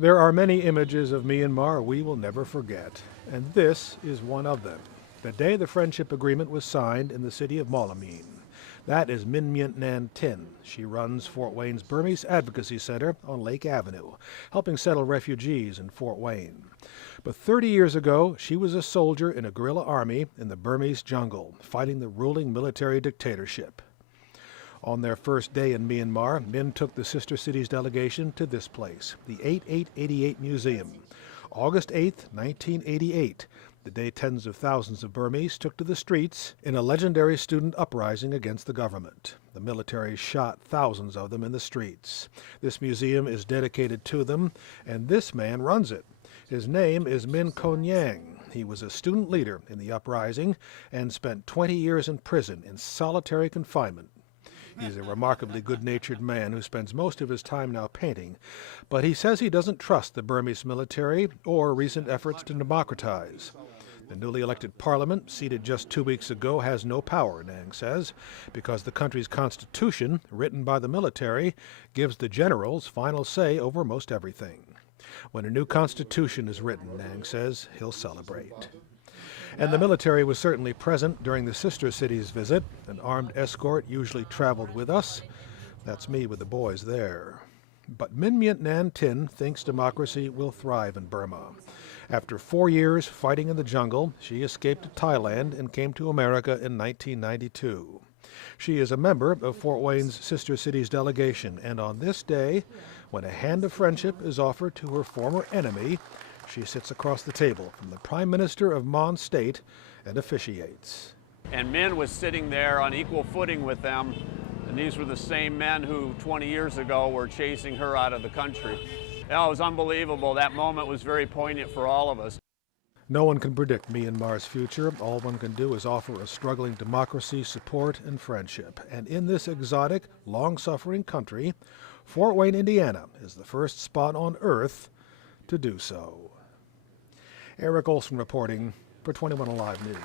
There are many images of Myanmar we will never forget, and this is one of them. The day the friendship agreement was signed in the city of Malamine. That is Min Myint Nan Tin. She runs Fort Wayne's Burmese Advocacy Center on Lake Avenue, helping settle refugees in Fort Wayne. But 30 years ago, she was a soldier in a guerrilla army in the Burmese jungle, fighting the ruling military dictatorship. On their first day in Myanmar, Min took the sister cities delegation to this place, the 8888 Museum. August 8, 1988, the day tens of thousands of Burmese took to the streets in a legendary student uprising against the government. The military shot thousands of them in the streets. This museum is dedicated to them, and this man runs it. His name is Min Konyang. He was a student leader in the uprising and spent 20 years in prison in solitary confinement. He's a remarkably good-natured man who spends most of his time now painting, but he says he doesn't trust the Burmese military or recent efforts to democratize. The newly elected parliament, seated just 2 weeks ago, has no power, Nang says, because the country's constitution, written by the military, gives the generals final say over most everything. When a new constitution is written, Nang says, he'll celebrate. And the military was certainly present during the sister cities visit. An armed escort usually traveled with us. That's me with the boys there. But Min Myint Nan Tin thinks democracy will thrive in Burma. After 4 years fighting in the jungle, she escaped to Thailand and came to America in 1992. She is a member of Fort Wayne's Sister Cities delegation, and on this day, when a hand of friendship is offered to her former enemy, she sits across the table from the Prime Minister of Mon State and officiates. And Min was sitting there on equal footing with them, and these were the same men who 20 years ago were chasing her out of the country. It was unbelievable. That moment was very poignant for all of us. No one can predict Myanmar's future. All one can do is offer a struggling democracy support and friendship. And in this exotic, long-suffering country, Fort Wayne, Indiana is the first spot on Earth to do so. Eric Olson reporting for 21 Alive News.